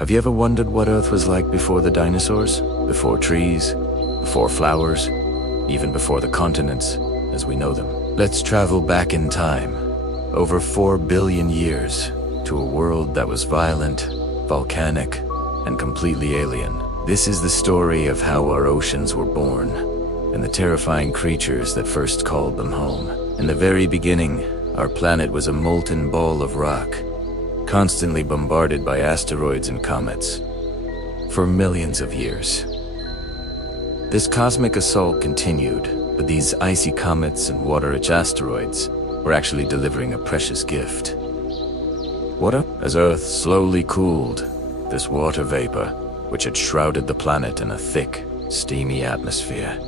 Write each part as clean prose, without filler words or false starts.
Have you ever wondered what Earth was like before the dinosaurs? Before trees? Before flowers? Even before the continents, as we know them? Let's travel back in time, over 4 billion years, to a world that was violent, volcanic, and completely alien. This is the story of how our oceans were born, and the terrifying creatures that first called them home. In the very beginning, our planet was a molten ball of rock, constantly bombarded by asteroids and comets, for millions of years. This cosmic assault continued, but these icy comets and water-rich asteroids were actually delivering a precious gift. Water? As Earth slowly cooled, this water vapor, which had shrouded the planet in a thick, steamy atmosphere,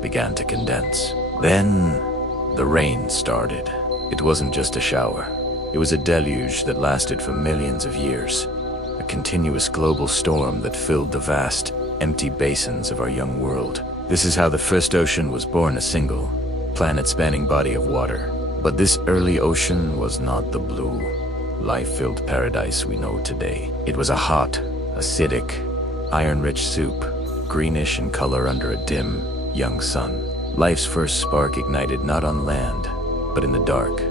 began to condense. Then, the rain started. It wasn't just a shower. It was a deluge that lasted for millions of years, a continuous global storm that filled the vast, empty basins of our young world. This is how the first ocean was born, a single, planet-spanning body of water. But this early ocean was not the blue, life-filled paradise we know today. It was a hot, acidic, iron-rich soup, greenish in color under a dim, young sun. Life's first spark ignited not on land, but in the dark,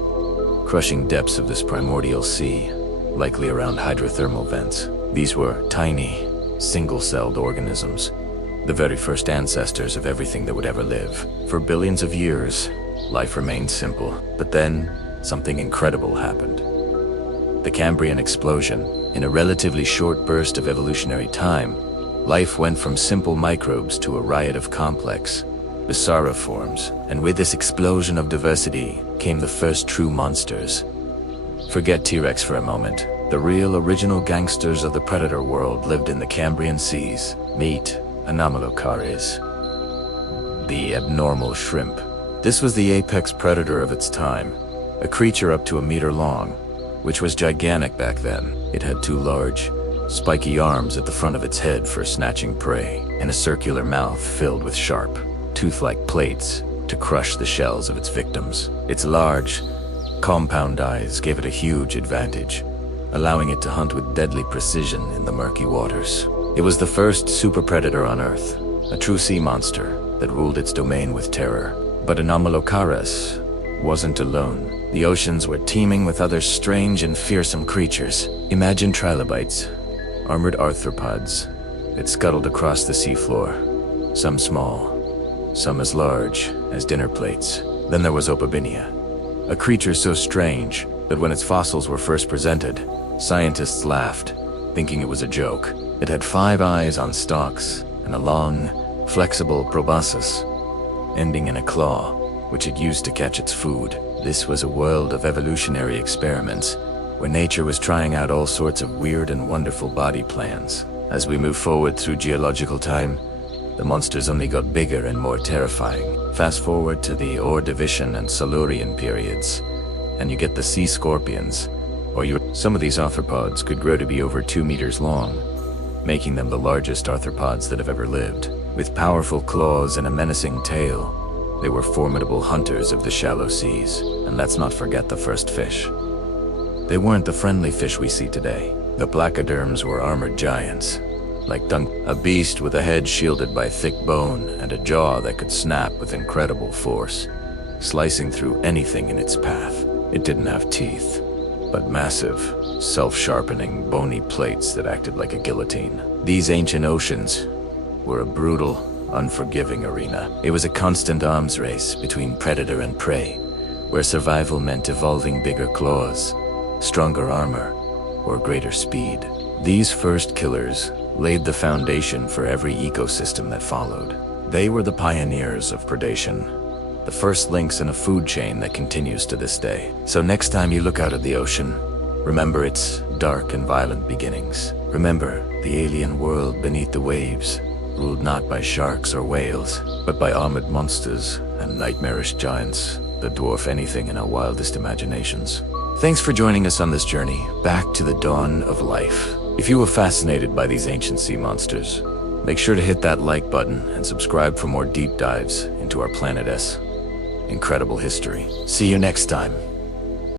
crushing depths of this primordial sea, likely around hydrothermal vents. These were tiny, single-celled organisms, the very first ancestors of everything that would ever live. For billions of years, life remained simple, but then something incredible happened. The Cambrian explosion. In a relatively short burst of evolutionary time, life went from simple microbes to a riot of complex, bizarre forms, and with this explosion of diversity came the first true monsters. Forget T-Rex for a moment. The real original gangsters of the predator world lived in the Cambrian seas. Meet Anomalocaris, the abnormal shrimp. This was the apex predator of its time, a creature up to a meter long, which was gigantic back then. It had 2 large, spiky arms at the front of its head for snatching prey, and a circular mouth filled with sharp, tooth-like plates to crush the shells of its victims. Its large, compound eyes gave it a huge advantage, allowing it to hunt with deadly precision in the murky waters. It was the first super predator on Earth, a true sea monster that ruled its domain with terror. But Anomalocaris wasn't alone. The oceans were teeming with other strange and fearsome creatures. Imagine trilobites, armored arthropods that scuttled across the seafloor, some small, some as large as dinner plates. Then there was Opabinia, a creature so strange that when its fossils were first presented, scientists laughed, thinking it was a joke. It had 5 eyes on stalks and a long, flexible proboscis, ending in a claw, which it used to catch its food. This was a world of evolutionary experiments, where nature was trying out all sorts of weird and wonderful body plans. As we move forward through geological time, the monsters only got bigger and more terrifying. Fast forward to the Ordovician and Silurian periods, and you get the sea scorpions, some of these arthropods could grow to be over 2 meters long, making them the largest arthropods that have ever lived. With powerful claws and a menacing tail, they were formidable hunters of the shallow seas. And let's not forget the first fish. They weren't the friendly fish we see today. The placoderms were armored giants, like a beast with a head shielded by thick bone and a jaw that could snap with incredible force, slicing through anything in its path. It didn't have teeth, but massive, self-sharpening, bony plates that acted like a guillotine. These ancient oceans were a brutal, unforgiving arena. It was a constant arms race between predator and prey, where survival meant evolving bigger claws, stronger armor, or greater speed. These first killers laid the foundation for every ecosystem that followed. They were the pioneers of predation, the first links in a food chain that continues to this day. So next time you look out at the ocean, remember its dark and violent beginnings. Remember the alien world beneath the waves, ruled not by sharks or whales, but by armored monsters and nightmarish giants that dwarf anything in our wildest imaginations. Thanks for joining us on this journey back to the dawn of life. If you were fascinated by these ancient sea monsters, make sure to hit that like button and subscribe for more deep dives into our planet's incredible history. See you next time.